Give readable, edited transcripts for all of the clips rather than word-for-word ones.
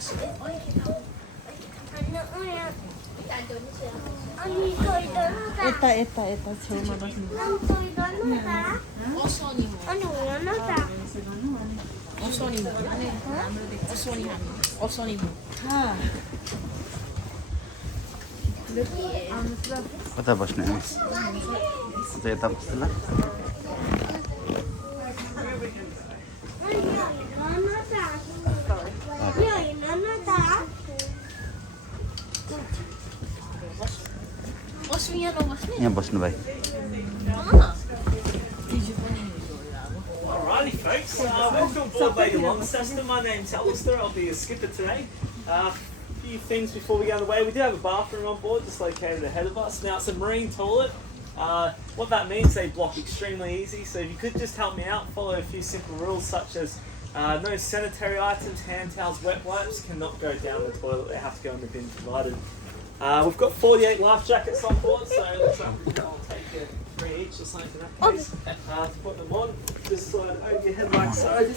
Eta 처음 와봤습니다. कता बस्ने हो? यता बस्ला यहाँ बस्नु भाइ Alrighty folks, welcome aboard Lady Launceston. My name's Alistair, I'll be your skipper today. A few things before we get underway. We do have a bathroom on board just located ahead of us. Now it's a marine toilet. What that means, they block extremely easy, so if you could just help me out, follow a few simple rules such as no sanitary items, hand towels, wet wipes cannot go down the toilet, they have to go in the bin provided. We've got 48 life jackets on board, so I'll take 3 each or something in that case. To put them on, just sort of over your head like so.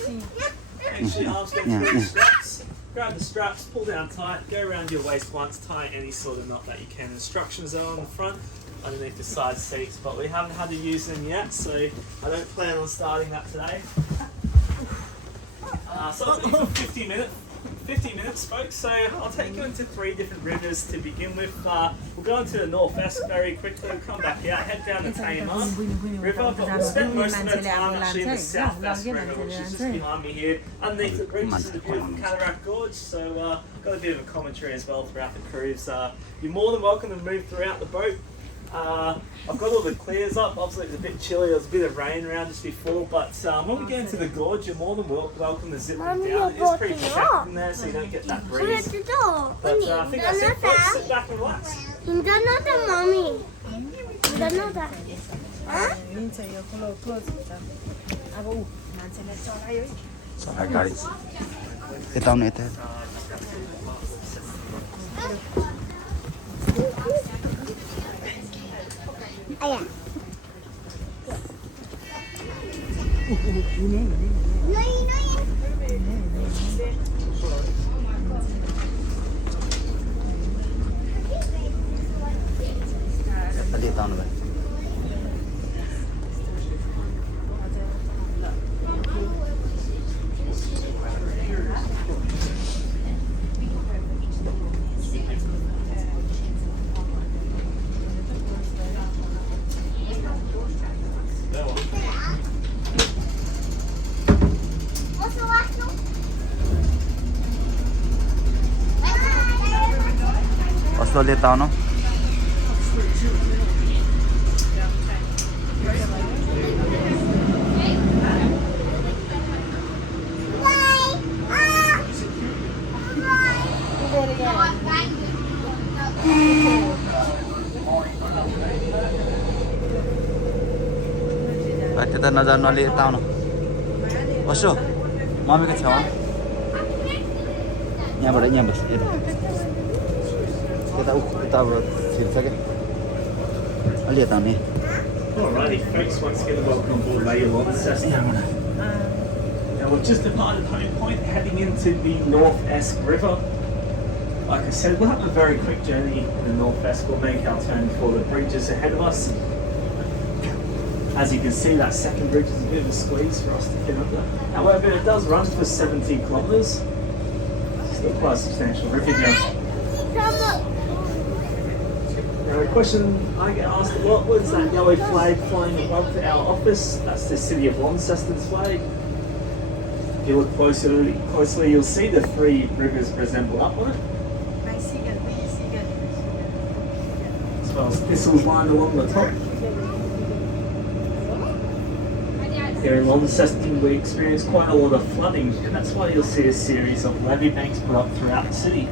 Make sure your arms go through the straps. Grab the straps, pull down tight, go around your waist once, tie any sort of knot that you can. Instructions are on the front, underneath the side seats, but we haven't had to use them yet, so I don't plan on starting that today. So I'll do for 50 minutes folks, so I'll take you into 3 different rivers to begin with. We'll go into the northwest very quickly, we'll come back out, head down the Tamar River, but we'll spend most of our time actually in the southwest river, which is just behind me here, underneath the bridges of the beautiful Cataract Gorge, so got a bit of a commentary as well throughout the cruise. You're more than welcome to move throughout the boat. I've got all the clears up, obviously it's a bit chilly, there was a bit of rain around just before, but when we get into the gorge you're more than welcome to zip them down. It is pretty protected in there so you don't get that breeze. But I think that's it folks, sit back and relax. सफा गाडी यता आउनु यता अलि यता आउनु भाइ असलले त आउनु त्यता नजानु अलि यता आउनु बस्यो मम्मीको छेउमा यहाँबाट यहाँ बस्छ यता यता अब छिर्छ क्या अलि यता आउने Alrighty folks, once again welcome aboard Lady Launceston. Now we've just departed home point, heading into the North Esk River. Like I said, we'll have a very quick journey in the North Esk. We'll make our turn for the bridges ahead of us. As you can see, that second bridge is a bit of a squeeze for us to get up there. However, it does run for 70 kilometres. Still quite a substantial river here. Now a question I get asked a lot, what is that yellow flag flying above our office? That's the city of Launceston's flag. If you look closely, you'll see the 3 rivers resemble up on it. As well as thistles lined along the top. Here in Launceston we experience quite a lot of flooding, and that's why you'll see a series of levee banks put up throughout the city.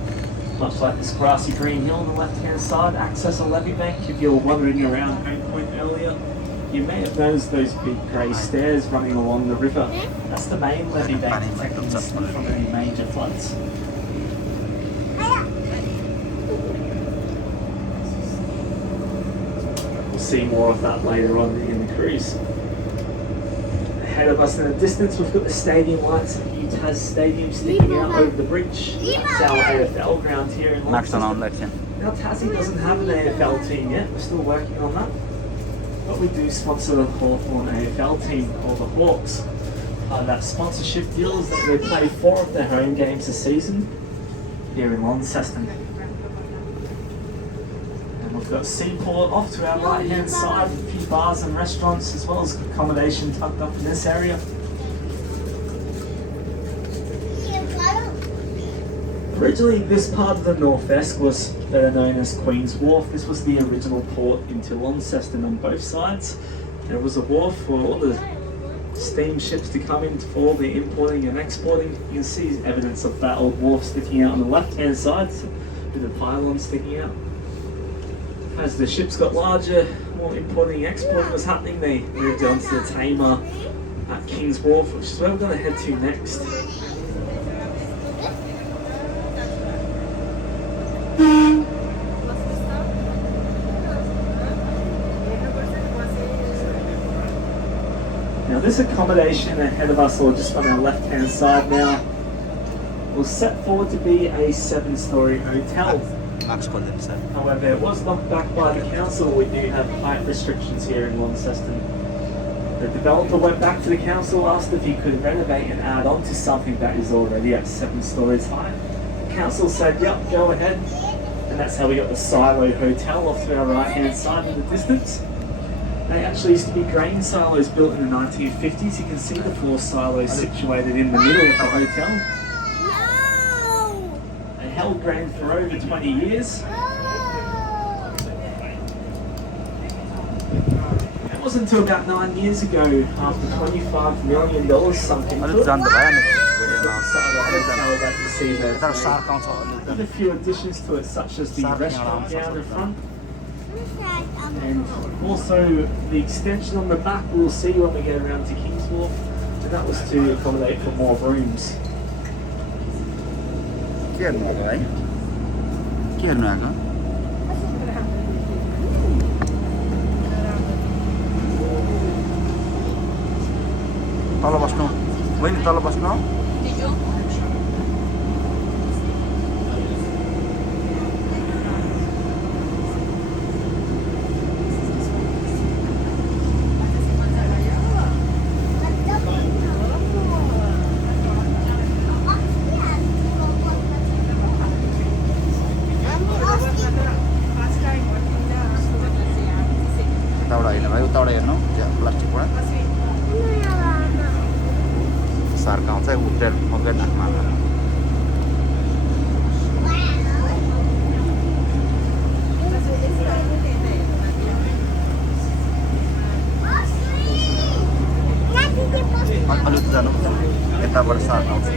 Much like this grassy green hill on the left hand side, access a levee bank. If you're wandering around Home Point earlier, you may have noticed those big grey stairs running along the river. That's the main levee bank protecting the city from any major floods. We'll see more of that later on in the cruise. Ahead of us in the distance we've got the stadium lights at has stadiums sticking out over the bridge. That's our AFL ground here in Max on Launceston. election. Now Tassie doesn't have an AFL team yet, we're still working on that. But we do sponsor the Hawthorn AFL team, called the Hawks. Part of that sponsorship deal is that they play 4 of their home games a season here in Launceston. And we've got Seaport off to our right hand side, a few bars and restaurants as well as accommodation tucked up in this area. Originally, this part of the northwest was better known as Queen's Wharf. This was the original port into Launceston on both sides. There was a wharf for all the steamships to come in for all the importing and exporting. You can see evidence of that old wharf sticking out on the left-hand side with the pylon sticking out. As the ships got larger, more importing and exporting was happening. They moved on to the Tamar at King's Wharf, which is where we're going to head to next. Now this accommodation ahead of us, or just on our left hand side now, was set forward to be a 7-storey hotel. Max Colin, sir. However, it was knocked back by the council. We do have height restrictions here in Launceston. The developer went back to the council, asked if he could renovate and add on to something that is already at 7 stories high. The council said, yep, go ahead. And that's how we got the Silo Hotel off to our right hand side in the distance. They actually used to be grain silos built in the 1950s. You can see the 4 silos situated in the middle of the hotel. They held grain for over 20 years. It wasn't until about 9 years ago, after $25 million sunk into it, जान्दा भयो नि that you see there. यता SAARC आउँछ There's a few additions to it, such as the restaurant down the front. And also the extension on the back we'll see when we get around to King's Wharf, and that was to accommodate for more rooms. के हेर्नु आएको है के हेर्नु आएको तल बस्नु बहिनी तल बस्नु उताबाट हेर्नु त्यहाँ प्लास्टिकबाट सार्क आउँछ उब्रेर मकै ढाकमा अलिक जानुपर्छ यताबाट सार्क आउँछ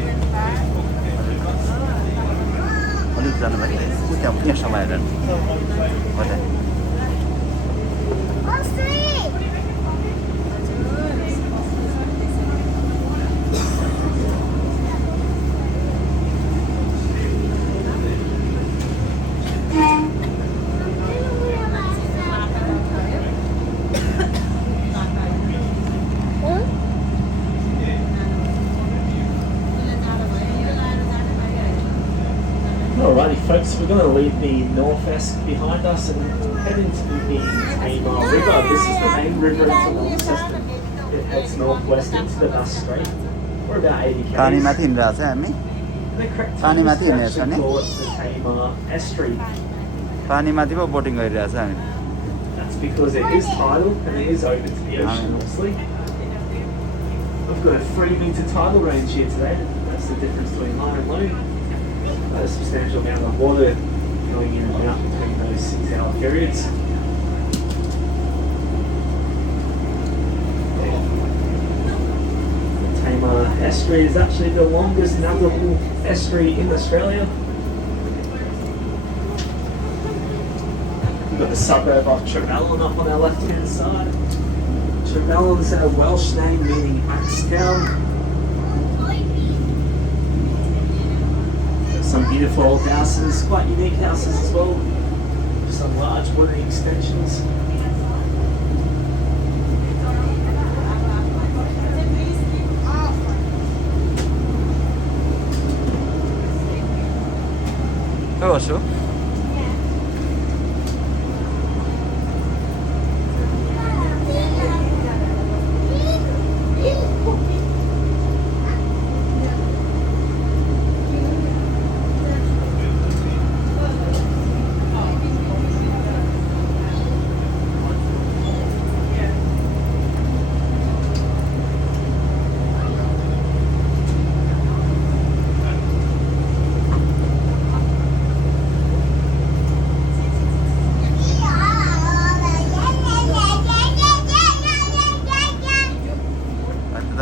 अलिक जानु भयो त्यहाँ यहाँ समय हेरेर कतै Alrighty folks, we're going to leave the Northwest behind us and head into the Tamar River. This is the main river into Launceston. It heads northwest into the Bass Strait. We're about 80 km. पानीमाथि हिँडिरहेको छ हामी The correct पानीमाथि term is हिँडेको छ to नि call it the Tamar Estuary. पानीमाथि पो boating गरिरहेको छ हामी That's because it is tidal and it is open to the ocean, obviously. We've got a 3-metre tidal range here today. That's the difference between high and low. A substantial amount of water going in and out between those 6-hour periods. The Tamar Estuary is actually the longest navigable estuary in Australia. We've got the suburb of Trevellyn up on our left hand side. Trevellyn is a Welsh name meaning axe town. Some beautiful old houses, quite unique houses as well. Some large wooden extensions. खै होस्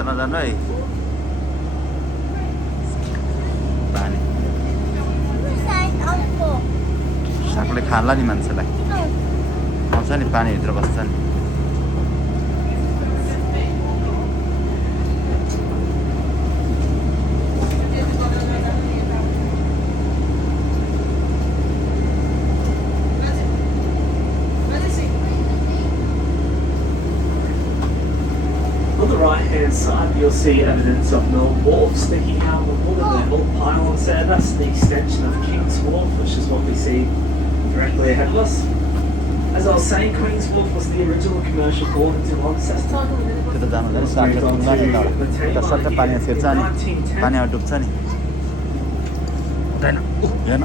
नजानु है पानी सागले खाला नि मान्छेलाई आउँछ नि पानीभित्र बस्छ नि Right-hand side, you'll see evidence of Mill Wharf sticking out of the water. The Mill pylons there, that's the extension of King's Wharf, which is what we see directly ahead of us. As I was saying, Queen's Wharf was the original commercial port into Launceston. त्यो त जानु हुँदैन सागले पुग्ला नि त सट्टै पानीमा छिर्छ नि पानीमा डुब्छ नि हुँदैन हेर्न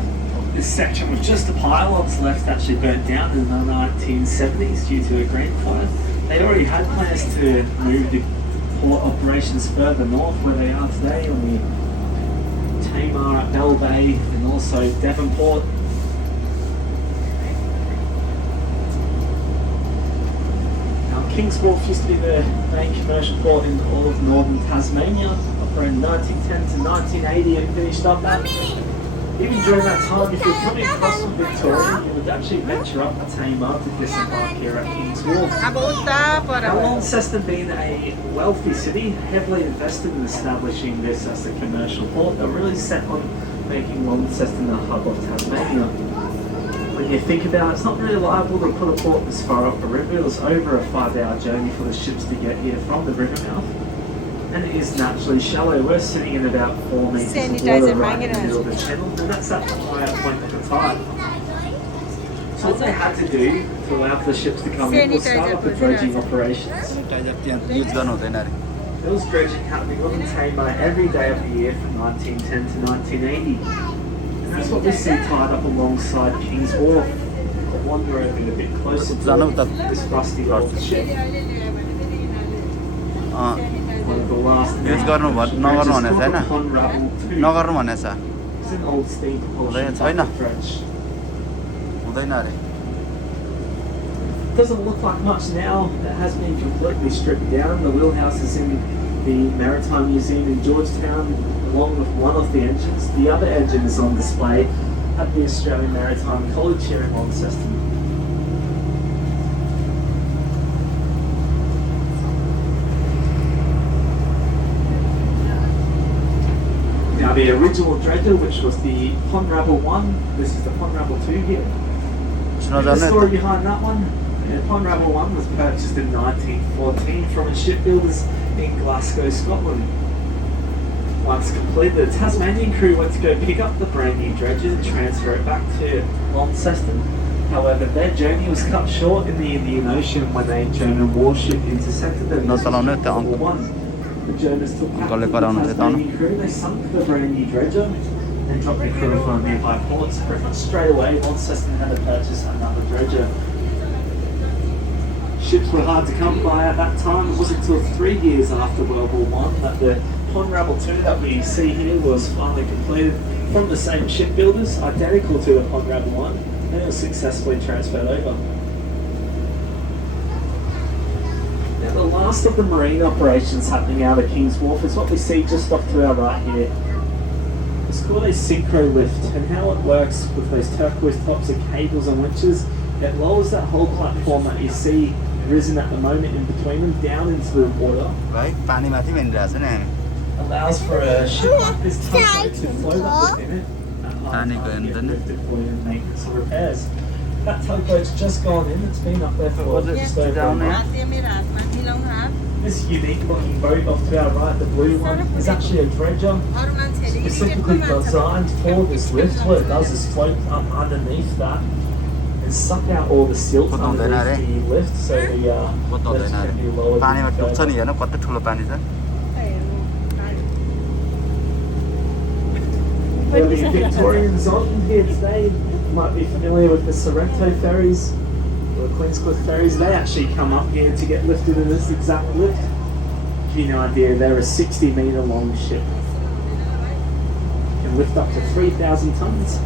This section was just the pylons left actually burnt down in the 1970s due to a green fire. They already had plans to move the port operations further north where they are today on the Tamar at Bell Bay and also Devonport. Now King's Wharf used to be the main commercial port in all of northern Tasmania, operated 1910 to 1980 and finished up that. Even during that time, if you're coming across from Victoria, you would actually venture up to Tamar to disembark here at King's Wharf. Now, Launceston being a wealthy city, heavily invested in establishing this as a commercial port, they're really set on making Launceston the hub of Tasmania. When you think about it, it's not really liable to put a port this far up the river. It was over a 5-hour journey for the ships to get here from the river mouth. And it is naturally shallow. We're sitting in about 4 meters of water right in the middle of the channel, and that's at the higher point of the tide. So what they had to do to allow for the ships to come in was start up the dredging operations. There was dredging happening on the Tamar every day of the year from 1910 to 1980. And that's what we see tied up alongside King's Wharf. I'll wander over a bit closer to this rusty old ship. One of the last use गर्नु नगर्नु भनेको छैन नगर्नु भनेको छ It's an old steam propulsion छैन dredge. हुँदैन अरे Doesn't look like much now. It has been completely stripped down. The wheelhouse is in the Maritime Museum in Georgetown, along with one of the engines. The other engine is on display at the Australian Maritime College here in Launceston. Now the original dredger, which was the Ponrabble 1, this is the Ponrabble 2 here. The story behind that one, the Ponrabble 1 was purchased in 1914 from a shipbuilders in Glasgow, Scotland. Once completed, the Tasmanian crew went to go pick up the brand new dredger and transfer it back to Launceston. However, their journey was cut short in the Indian Ocean when a German warship intercepted them. The Germans took captive the Tasmanian crew, they sunk the brand new dredger and dropped the crew from nearby ports. Pretty much straight away, Launceston had to purchase another dredger. Ships were hard to come by at that time. It wasn't until 3 years after World War I that the Ponrabble 2 that we see here was finally completed from the same shipbuilders, identical to the Ponrabble 1, and it was successfully transferred over. Now the last of the marine operations happening out of King's Wharf is what we see just off to our right here. It's called a synchro lift, and how it works with those turquoise tops of cables and winches, it lowers that whole platform that you see risen at the moment in between them down into the water. Allows for a ship like this tugboat to float up within it and lifted for maintenance or repairs. That tugboat's just gone in, it's been up there for just over a month. This unique looking boat off to our right, the blue one, is actually a dredger. specifically designed for this lift. What it does is float up underneath that and suck out all the silt underneath the lift, so the lift can be lowered. पानीमा डुब्छ नि हेर्नु कति ठुलो पानी छ There'll be Victorians on here today. You might be familiar with the Sorrento ferries or the Queenscliff ferries. They actually come up here to get lifted in this exact lift. To give you an idea, they're a 60-metre long ship. Can lift up to 3,000 tonnes.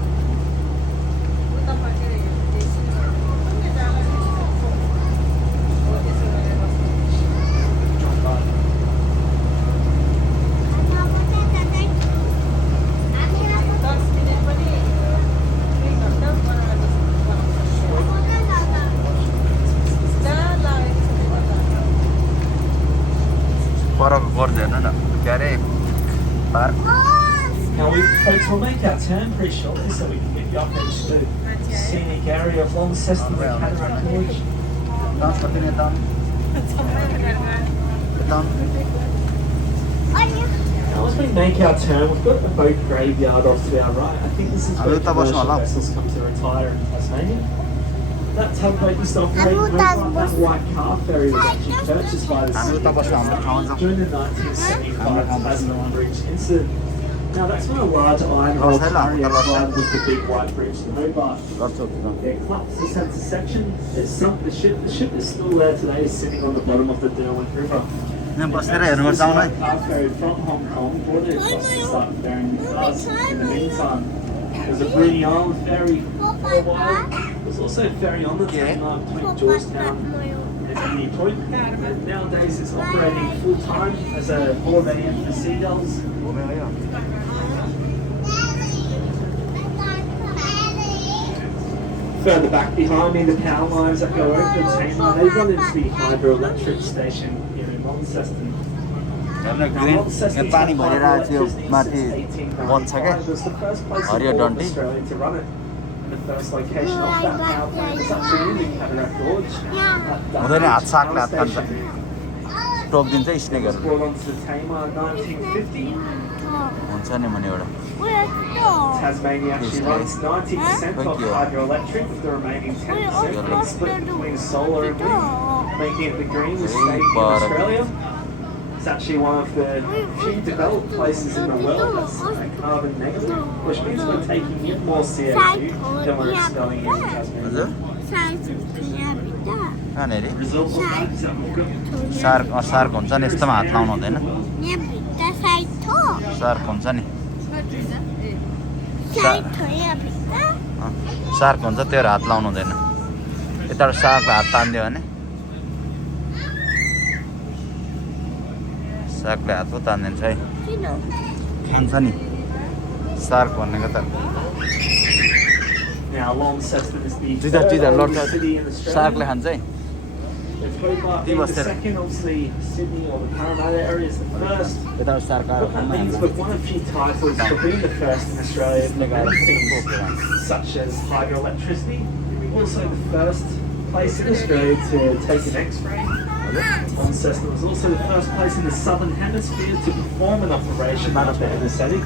Now folks, we'll make our turn pretty shortly so we can get you up into the scenic area of Launceston and Cataract Gorge. Now as we make our turn, we've got the boat graveyard off to our right. I think this is where commercial vessels come to retire in Tasmania. That tugboat used to operate over that white car ferry was actually purchased by the city during the 1975 Tasman Bridge incident. Now that's when a large iron ore carrier collided with the big white bridge in Hobart. It collapsed the centre section, it sunk the ship. The ship is still there today, sitting on the bottom of the Derwent River. This white car ferry from Hong Kong boarded across to start ferrying the cars. In the meantime, there was a Bruny Island ferry for a while. There was also a ferry on the Tamar between Georgetown and Sydney Point. And nowadays it's operating full time as a holiday inn for seagulls. Further back behind me, the power lines that go over the Tamar, they run into the hydroelectric station here in Launceston. पानी भरेर त्यो माथि बन्छ क्या हरियो डन्टी To run it. The first location of that power plant is actually in the Cataract Gorge. हुँदैन हात सागले हात खान्छ टोकिदिन्छ स्नेकहरू Brought onto the Tamar in 1950. हुन्छ नि मुनि एउटा Tasmania actually runs 90% of hydroelectric, with the remaining 10% being split between solar and wind, making it the greenest state in Australia. It's actually one of the few developed places in the world that's carbon negative, which means we're taking in more CO2 than we're expelling in Tasmania. कहाँनिर Result of that is that we've got SAARC हुन्छ नि यस्तोमा हात लाउनु हुँदैन SAARC हुन्छ नि SAARC हुन्छ त्यो हात लाउनु हुँदैन यताबाट सार्कलाई हात तानिदियो भने सार्कले हात पो तानिदिन्छ है खान्छ नि सार्क भनेको त Now, Launceston is the Duda, third Lord, oldest city in Australia. सार्कले खान्छ है With Hobart being the second, obviously Sydney or the Parramatta area is the first. यताबाट SAARC What that means, we've won a few titles for being the first in Australia for many things, such as hydroelectricity. Also the first place in Australia to take an X-ray. Launceston was also the first place in the Southern Hemisphere to perform an operation under anaesthetic.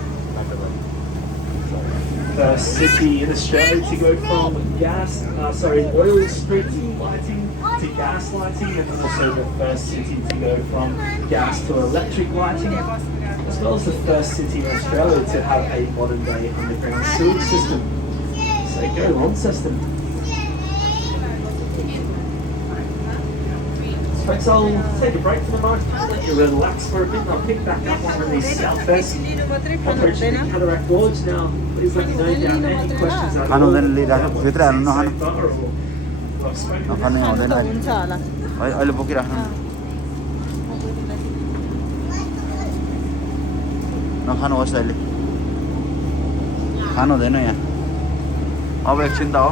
First city in Australia to go from oil street lighting to gas lighting, and also the first city to go from gas to electric lighting, as well as the first city in Australia to have a modern day underground sewage system. So go Launceston. Folks, I'll take a break for the moment, just let you relax for a bit, and I'll pick back up on the southwest approaching the Cataract Gorge. Now, please let me know down there any questions that खानु हुँदैन लिइराख्नु भित्र हाल्नु नखानु I've spoken with. नखानु हुँदैन हुन्छ होला अहिले बोकिराख्नु नखानुहोस् अहिले खानु हुँदैन यहाँ अब एकछिन त हो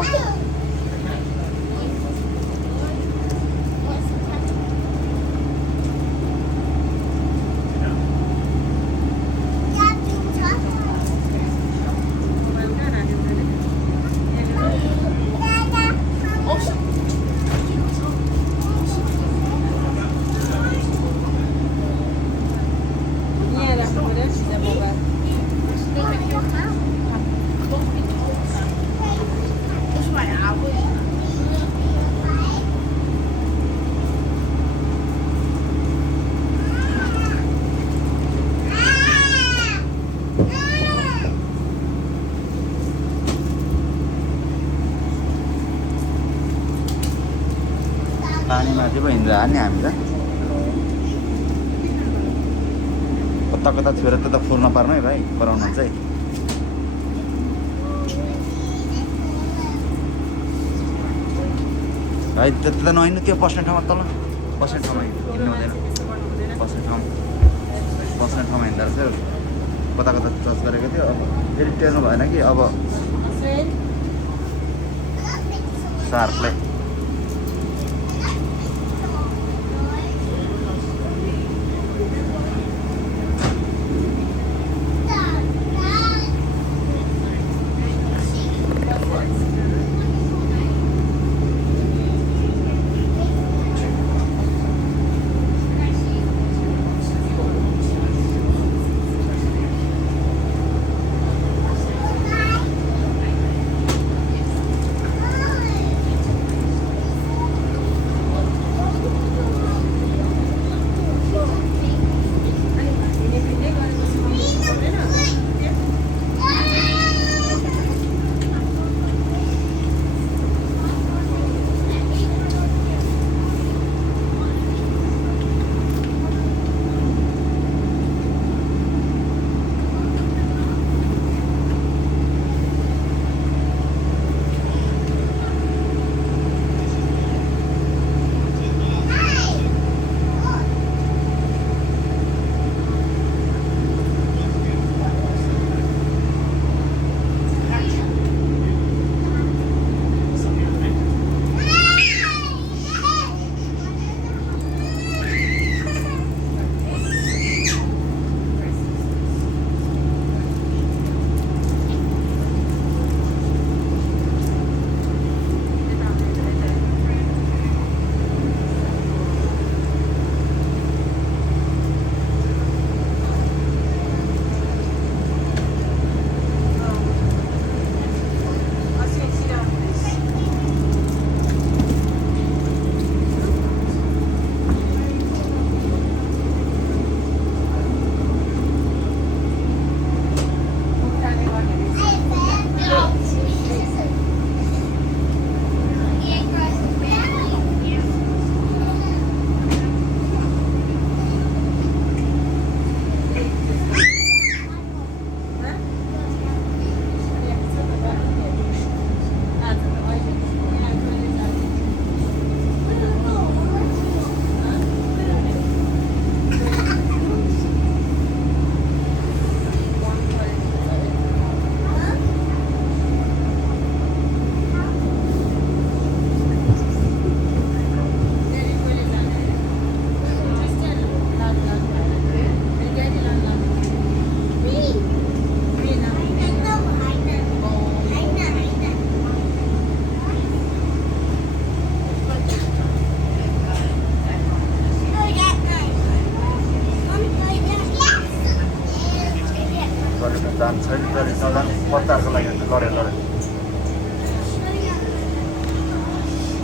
माथि पो हिँडेर नि हामी त कता कता छोएर त फुल नपार्नु है भाइ कराउनु हुन्छ है भाइ त्यति त नहिँड्नु त्यो बस्ने ठाउँमा तल बस्ने ठाउँमा हिँड्नु हुँदैन बस्ने ठाउँमा हिँड्दा रहेछ कता कता टच गरेको थियो अब फेरि टेर्नु भएन कि अब सार्पलाई जान्छ छैन नजानु पत्ताहरूको लागि गरेर